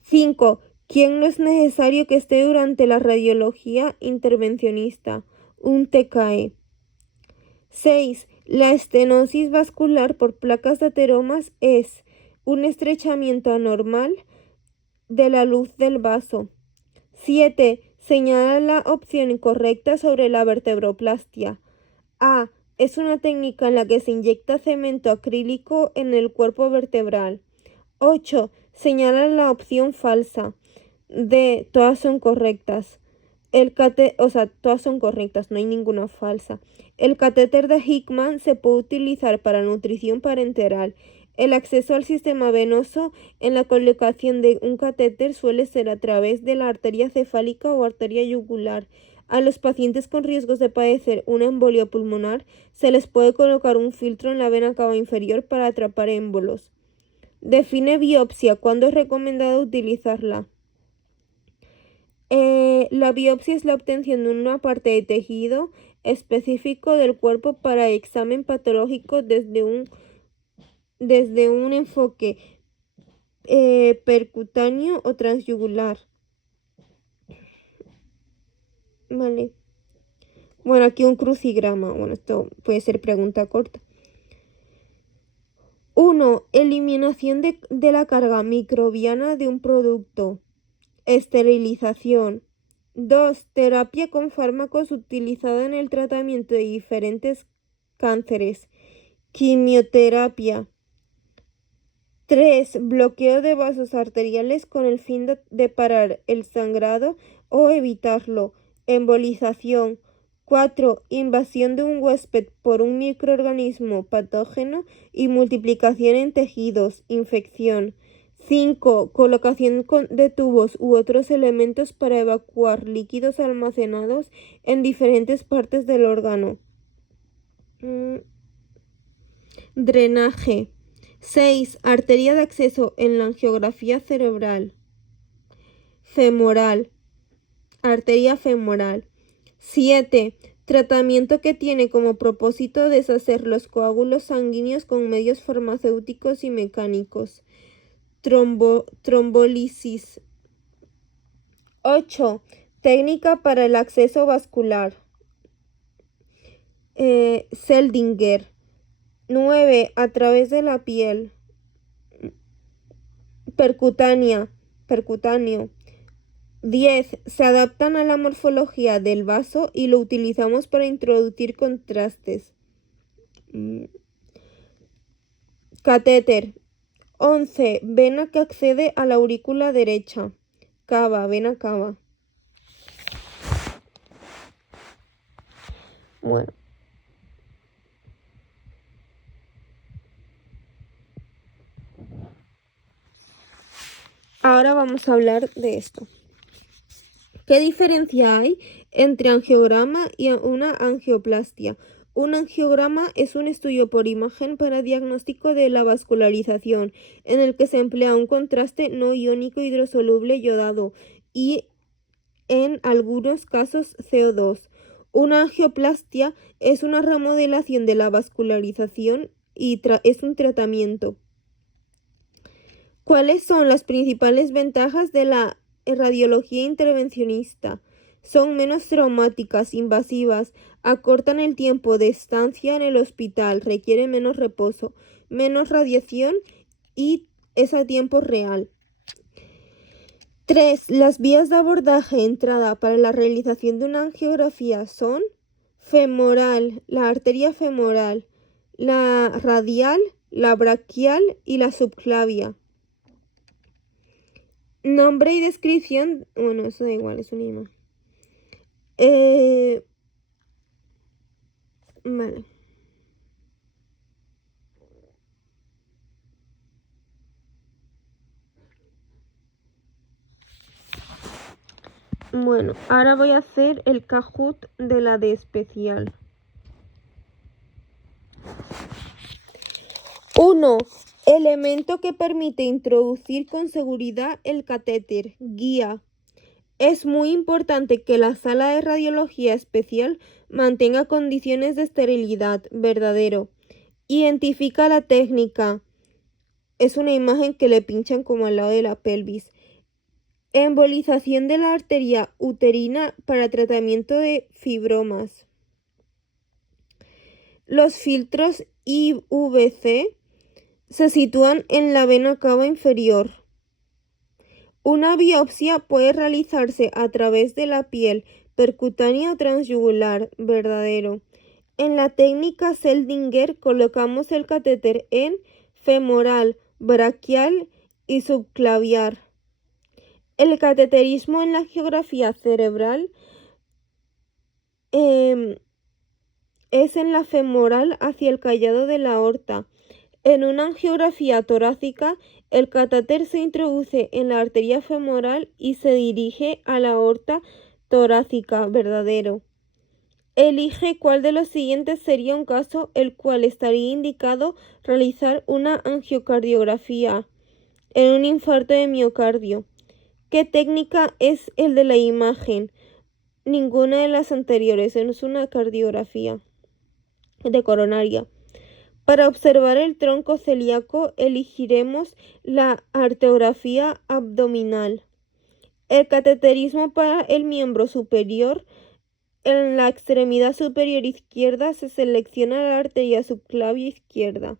5. ¿Quién no es necesario que esté durante la radiología intervencionista? Un TKE. 6. La estenosis vascular por placas de ateromas es un estrechamiento anormal de la luz del vaso. 7. Señala la opción correcta sobre la vertebroplastia. A. Es una técnica en la que se inyecta cemento acrílico en el cuerpo vertebral. 8. Señala la opción falsa. D. Todas son correctas. Todas son correctas, no hay ninguna falsa. El catéter de Hickman se puede utilizar para nutrición parenteral. El acceso al sistema venoso en la colocación de un catéter suele ser a través de la arteria cefálica o arteria yugular. A los pacientes con riesgos de padecer una embolia pulmonar se les puede colocar un filtro en la vena cava inferior para atrapar émbolos. Define biopsia. ¿Cuándo es recomendado utilizarla? La biopsia es la obtención de una parte de tejido específico del cuerpo para examen patológico desde un enfoque percutáneo o transyugular. Vale. Bueno, aquí un crucigrama. Bueno, esto puede ser pregunta corta. 1. Eliminación de la carga microbiana de un producto. Esterilización. 2. Terapia con fármacos utilizada en el tratamiento de diferentes cánceres. Quimioterapia. 3. Bloqueo de vasos arteriales con el fin de parar el sangrado o evitarlo. Embolización. 4. Invasión de un huésped por un microorganismo patógeno y multiplicación en tejidos. Infección. 5. Colocación de tubos u otros elementos para evacuar líquidos almacenados en diferentes partes del órgano. Drenaje. 6. Arteria de acceso en la angiografía cerebral. Femoral. Arteria femoral. 7. Tratamiento que tiene como propósito deshacer los coágulos sanguíneos con medios farmacéuticos y mecánicos. Trombólisis. 8. Técnica para el acceso vascular. Seldinger. 9. A través de la piel. Percutáneo. 10. Se adaptan a la morfología del vaso y lo utilizamos para introducir contrastes. Catéter. 11. Vena que accede a la aurícula derecha. Cava, vena cava. Bueno, ahora vamos a hablar de esto. ¿Qué diferencia hay entre angiograma y una angioplastia? Un angiograma es un estudio por imagen para diagnóstico de la vascularización, en el que se emplea un contraste no iónico hidrosoluble yodado y, en algunos casos, CO2. Una angioplastia es una remodelación de la vascularización y es un tratamiento. ¿Cuáles son las principales ventajas de la radiología intervencionista? Son menos traumáticas, invasivas, acortan el tiempo de estancia en el hospital, requiere menos reposo, menos radiación y es a tiempo real. 3. Las vías de abordaje entrada para la realización de una angiografía son femoral, la arteria femoral, la radial, la braquial y la subclavia. Nombre y descripción, bueno, eso da igual, es una imagen. Vale. Bueno, ahora voy a hacer el Kahoot de la de especial. 1. Elemento que permite introducir con seguridad el catéter. Guía. Es muy importante que la sala de radiología especial mantenga condiciones de esterilidad. Verdadero. Identifica la técnica. Es una imagen que le pinchan como al lado de la pelvis. Embolización de la arteria uterina para tratamiento de fibromas. Los filtros IVC se sitúan en la vena cava inferior. Una biopsia puede realizarse a través de la piel percutánea o transyugular. Verdadero. En la técnica Seldinger colocamos el catéter en femoral, braquial y subclaviar. El cateterismo en la angiografía cerebral es en la femoral hacia el callado de la aorta. En una angiografía torácica, el catéter se introduce en la arteria femoral y se dirige a la aorta torácica. Verdadero. Elige cuál de los siguientes sería un caso el cual estaría indicado realizar una angiocardiografía en un infarto de miocardio. ¿Qué técnica es el de la imagen? Ninguna de las anteriores, es una cardiografía de coronaria. Para observar el tronco celíaco elegiremos la arterografía abdominal. El cateterismo para el miembro superior. En la extremidad superior izquierda se selecciona la arteria subclavia izquierda.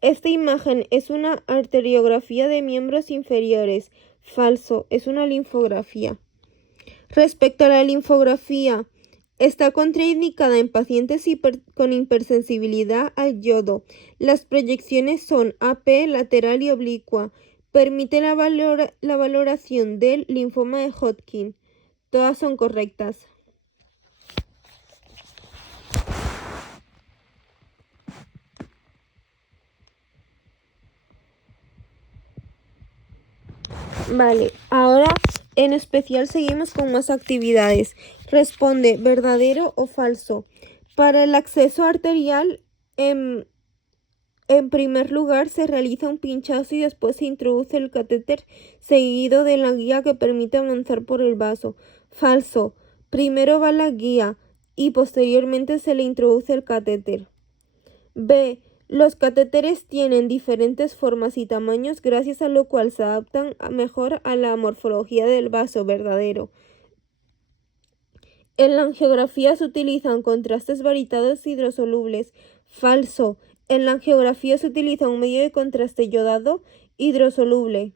Esta imagen es una arteriografía de miembros inferiores. Falso, es una linfografía. Respecto a la linfografía, está contraindicada en pacientes con hipersensibilidad al yodo. Las proyecciones son AP, lateral y oblicua. Permite la valoración del linfoma de Hodgkin. Todas son correctas. Vale, ahora en especial seguimos con más actividades. Responde verdadero o falso. Para el acceso arterial, en primer lugar se realiza un pinchazo y después se introduce el catéter seguido de la guía que permite avanzar por el vaso. Falso. Primero va la guía y posteriormente se le introduce el catéter. B. Los catéteres tienen diferentes formas y tamaños, gracias a lo cual se adaptan mejor a la morfología del vaso. Verdadero. En la angiografía se utilizan contrastes varitados hidrosolubles. Falso. En la angiografía se utiliza un medio de contraste yodado hidrosoluble.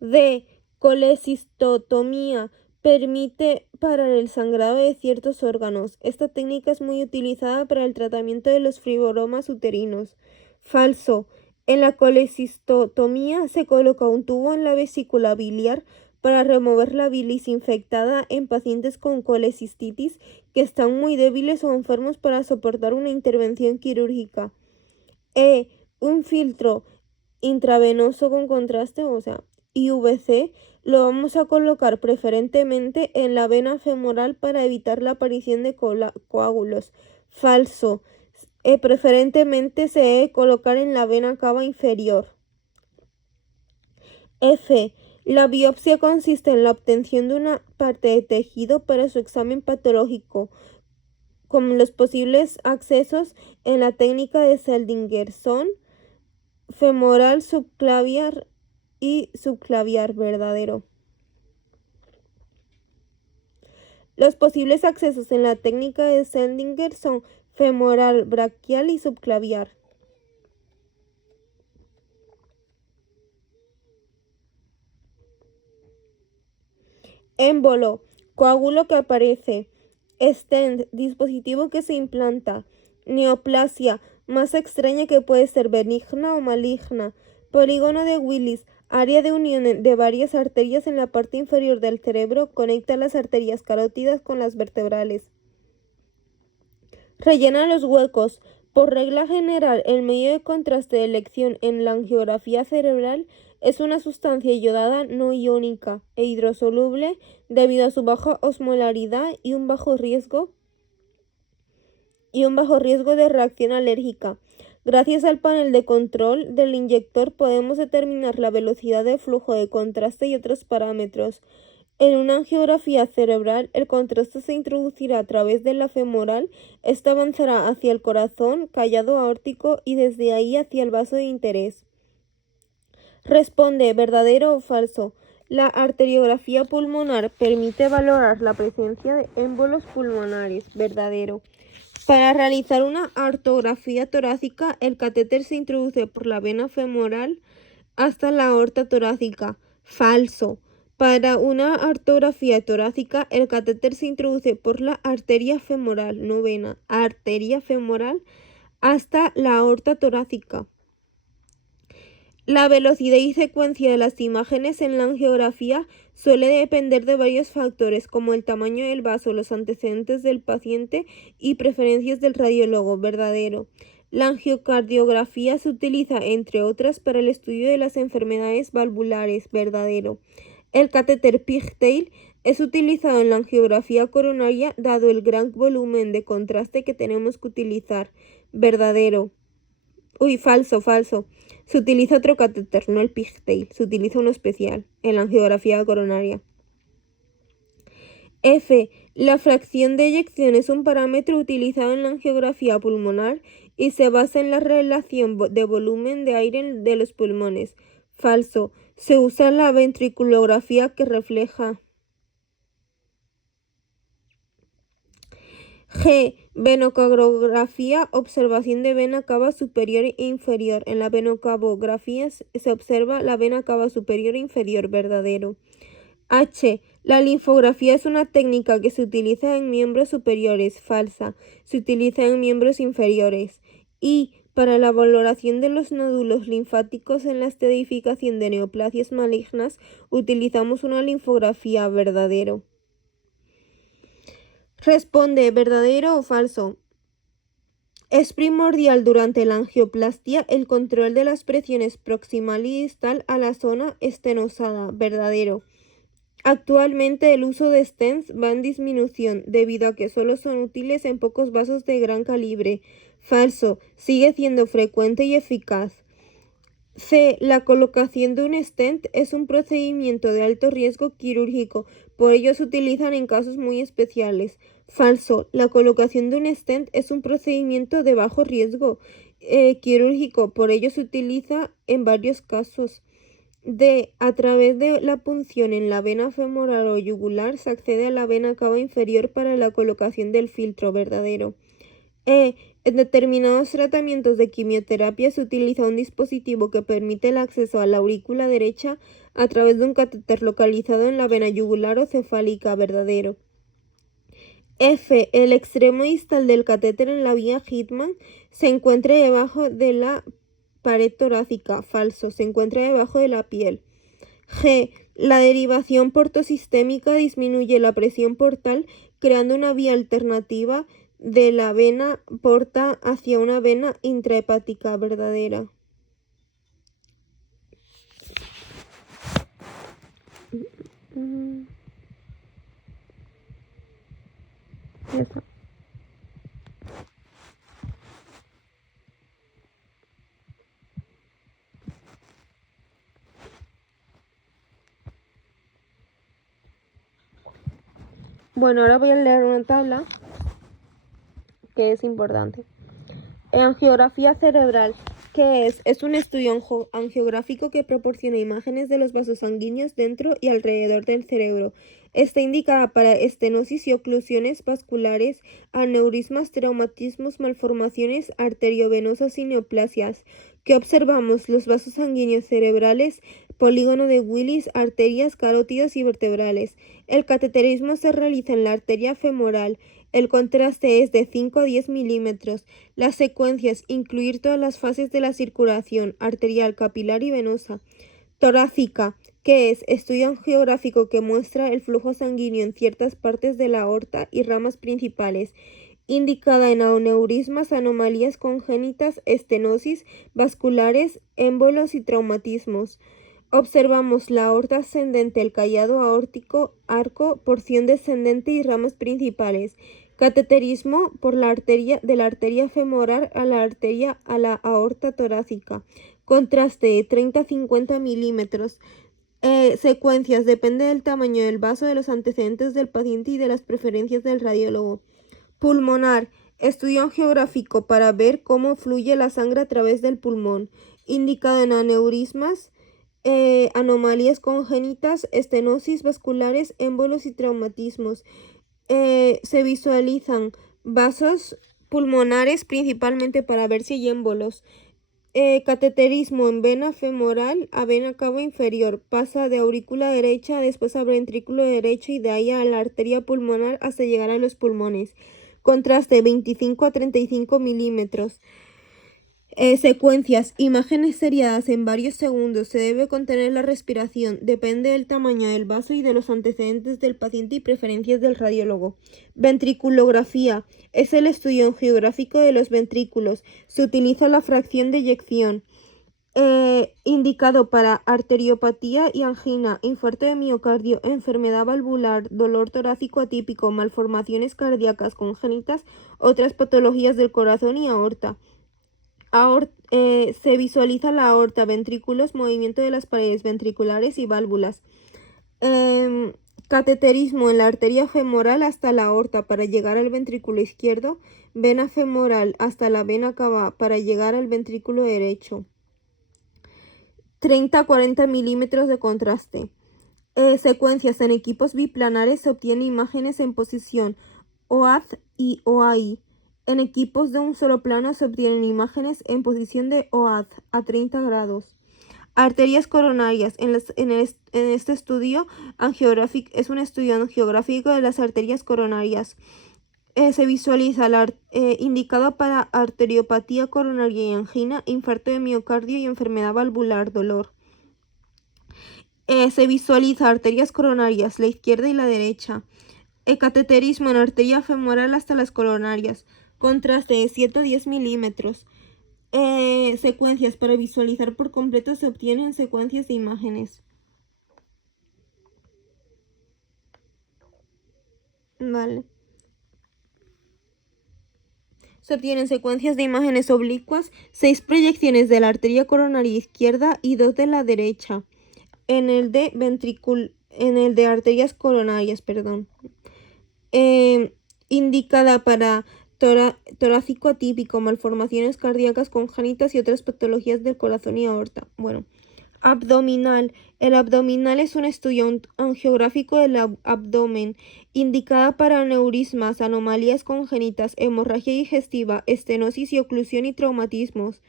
D. Colecistotomía. Permite parar el sangrado de ciertos órganos. Esta técnica es muy utilizada para el tratamiento de los fibromas uterinos. Falso. En la colecistotomía se coloca un tubo en la vesícula biliar para remover la bilis infectada en pacientes con colecistitis que están muy débiles o enfermos para soportar una intervención quirúrgica. Un filtro intravenoso con contraste, o sea, IVC, lo vamos a colocar preferentemente en la vena femoral para evitar la aparición de coágulos. Falso. Preferentemente se debe colocar en la vena cava inferior. F. La biopsia consiste en la obtención de una parte de tejido para su examen patológico, como los posibles accesos en la técnica de Seldinger son femoral, subclaviar y subclaviar verdadero. Los posibles accesos en la técnica de Seldinger son femoral, braquial y subclaviar. Émbolo, coágulo que aparece. Stent, dispositivo que se implanta. Neoplasia, masa extraña que puede ser benigna o maligna. Polígono de Willis, área de unión de varias arterias en la parte inferior del cerebro, conecta las arterias carótidas con las vertebrales. Rellena los huecos. Por regla general, el medio de contraste de elección en la angiografía cerebral es una sustancia iodada no iónica e hidrosoluble debido a su baja osmolaridad y un bajo riesgo de reacción alérgica. Gracias al panel de control del inyector podemos determinar la velocidad de flujo de contraste y otros parámetros. En una angiografía cerebral, el contraste se introducirá a través de la femoral, esta avanzará hacia el corazón, callado aórtico y desde ahí hacia el vaso de interés. Responde, ¿verdadero o falso? La arteriografía pulmonar permite valorar la presencia de émbolos pulmonares, verdadero. Para realizar una arteriografía torácica, el catéter se introduce por la vena femoral hasta la aorta torácica, falso. Para una arteriografía torácica, el catéter se introduce por la arteria femoral, no vena, arteria femoral, hasta la aorta torácica. La velocidad y secuencia de las imágenes en la angiografía suele depender de varios factores, como el tamaño del vaso, los antecedentes del paciente y preferencias del radiólogo, verdadero. La angiocardiografía se utiliza, entre otras, para el estudio de las enfermedades valvulares, verdadero. El catéter pigtail es utilizado en la angiografía coronaria dado el gran volumen de contraste que tenemos que utilizar, verdadero. Falso. Se utiliza otro catéter, no el pigtail, se utiliza uno especial en la angiografía coronaria. F. La fracción de eyección es un parámetro utilizado en la angiografía pulmonar y se basa en la relación de volumen de aire de los pulmones. Falso. Se usa la ventriculografía que refleja. G. Venocabografía, observación de vena cava superior e inferior. En la venocabografía se observa la vena cava superior e inferior, verdadero. H. La linfografía es una técnica que se utiliza en miembros superiores, falsa. Se utiliza en miembros inferiores. I. Para la valoración de los nódulos linfáticos en la estadificación de neoplasias malignas, utilizamos una linfografía, verdadero. Responde, ¿verdadero o falso? Es primordial durante la angioplastia el control de las presiones proximal y distal a la zona estenosada, verdadero. Actualmente el uso de stents va en disminución debido a que solo son útiles en pocos vasos de gran calibre. Falso, sigue siendo frecuente y eficaz. C. La colocación de un stent es un procedimiento de alto riesgo quirúrgico, por ello se utilizan en casos muy especiales. Falso. La colocación de un stent es un procedimiento de bajo riesgo quirúrgico, por ello se utiliza en varios casos. D. A través de la punción en la vena femoral o yugular se accede a la vena cava inferior para la colocación del filtro, verdadero. En determinados tratamientos de quimioterapia se utiliza un dispositivo que permite el acceso a la aurícula derecha a través de un catéter localizado en la vena yugular o cefálica, verdadero. F. El extremo distal del catéter en la vía Hitman se encuentra debajo de la pared torácica, falso, se encuentra debajo de la piel. G. La derivación portosistémica disminuye la presión portal, creando una vía alternativa de la vena porta hacia una vena intrahepática verdadera. Ya está. Bueno, ahora voy a leer una tabla que es importante. Angiografía cerebral, ¿qué es? Es un estudio angiográfico que proporciona imágenes de los vasos sanguíneos dentro y alrededor del cerebro. Está indicada para estenosis y oclusiones vasculares, aneurismas, traumatismos, malformaciones arteriovenosas y neoplasias. ¿Qué observamos? Los vasos sanguíneos cerebrales, polígono de Willis, arterias, carótidas y vertebrales. El cateterismo se realiza en la arteria femoral. El contraste es de 5 a 10 milímetros. Las secuencias, incluir todas las fases de la circulación arterial, capilar y venosa. Torácica, que es estudio angiográfico que muestra el flujo sanguíneo en ciertas partes de la aorta y ramas principales. Indicada en aneurismas, anomalías congénitas, estenosis vasculares, émbolos y traumatismos. Observamos la aorta ascendente, el callado aórtico, arco, porción descendente y ramas principales. Cateterismo por la arteria, de la arteria femoral a la aorta torácica. Contraste de 30 a 50 milímetros. Secuencias, depende del tamaño del vaso, de los antecedentes del paciente y de las preferencias del radiólogo. Pulmonar, estudio angiográfico para ver cómo fluye la sangre a través del pulmón. Indicado en aneurismas, anomalías congénitas, estenosis vasculares, émbolos y traumatismos. Se visualizan vasos pulmonares principalmente para ver si hay émbolos. Cateterismo en vena femoral a vena cava inferior. Pasa de aurícula derecha, después a ventrículo derecho y de ahí a la arteria pulmonar hasta llegar a los pulmones. Contraste 25 a 35 milímetros. Secuencias, imágenes seriadas en varios segundos. Se debe contener la respiración. Depende del tamaño del vaso y de los antecedentes del paciente y preferencias del radiólogo. Ventriculografía. Es el estudio angiográfico de los ventrículos. Se utiliza la fracción de eyección. Indicado para arteriopatía y angina, infarto de miocardio, enfermedad valvular, dolor torácico atípico, malformaciones cardíacas congénitas, otras patologías del corazón y aorta. Se visualiza la aorta, ventrículos, movimiento de las paredes ventriculares y válvulas. Cateterismo en la arteria femoral hasta la aorta para llegar al ventrículo izquierdo, vena femoral hasta la vena cava para llegar al ventrículo derecho. 30 a 40 milímetros de contraste. Secuencias en equipos biplanares se obtienen imágenes en posición OAZ y OAI. En equipos de un solo plano se obtienen imágenes en posición de OAZ a 30 grados. Arterias coronarias. En este estudio angiográfico es un estudio angiográfico de las arterias coronarias. Se visualiza indicado para arteriopatía coronaria y angina, infarto de miocardio y enfermedad valvular, dolor. Se visualiza arterias coronarias, la izquierda y la derecha. Cateterismo en arteria femoral hasta las coronarias. Contraste de 7 a 10 milímetros. Secuencias para visualizar por completo se obtienen secuencias de imágenes. Vale. Se obtienen secuencias de imágenes oblicuas, 6 proyecciones de la arteria coronaria izquierda y 2 de la derecha. En el de arterias coronarias, perdón. Indicada para torácico atípico, malformaciones cardíacas congénitas y otras patologías del corazón y aorta. Bueno, abdominal. El abdominal es un estudio angiográfico del abdomen, indicada para aneurismas, anomalías congénitas, hemorragia digestiva, estenosis y oclusión y traumatismos.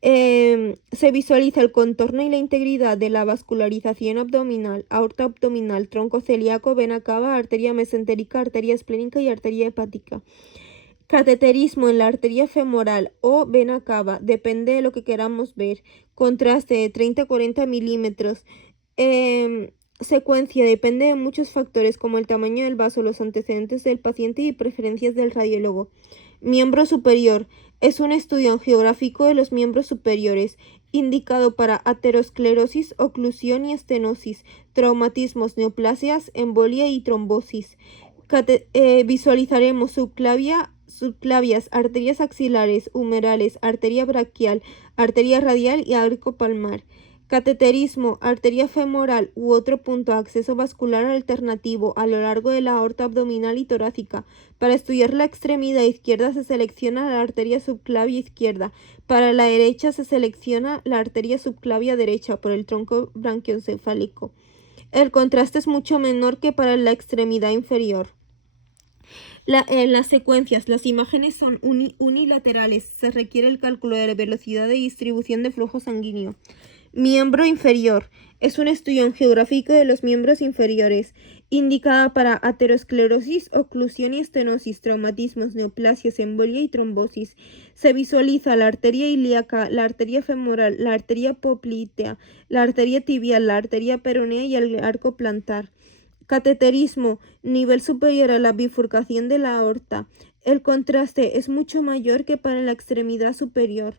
Se visualiza el contorno y la integridad de la vascularización abdominal, aorta abdominal, tronco celíaco, vena cava, arteria mesentérica, arteria esplénica y arteria hepática. Cateterismo en la arteria femoral o vena cava, depende de lo que queramos ver. Contraste de 30 a 40 milímetros. secuencia depende de muchos factores como el tamaño del vaso, los antecedentes del paciente y preferencias del radiólogo. Miembro superior. Es un estudio geográfico de los miembros superiores, indicado para aterosclerosis, oclusión y estenosis, traumatismos, neoplasias, embolia y trombosis. Visualizaremos subclavias, arterias axilares, humerales, arteria braquial, arteria radial y arco palmar. Cateterismo, arteria femoral u otro punto de acceso vascular alternativo a lo largo de la aorta abdominal y torácica. Para estudiar la extremidad izquierda se selecciona la arteria subclavia izquierda. Para la derecha se selecciona la arteria subclavia derecha por el tronco branquioencefálico. El contraste es mucho menor que para la extremidad inferior. Las secuencias, las imágenes son unilaterales. Se requiere el cálculo de la velocidad de distribución de flujo sanguíneo. Miembro inferior. Es un estudio geográfico de los miembros inferiores, indicada para aterosclerosis, oclusión y estenosis, traumatismos, neoplasias, embolia y trombosis. Se visualiza la arteria ilíaca, la arteria femoral, la arteria poplitea, la arteria tibial, la arteria peronea y el arco plantar. Cateterismo, nivel superior a la bifurcación de la aorta. El contraste es mucho mayor que para la extremidad superior.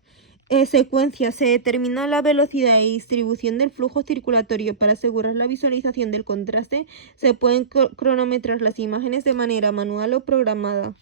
Secuencia. Se determina la velocidad de distribución del flujo circulatorio. Para asegurar la visualización del contraste, se pueden cronometrar las imágenes de manera manual o programada.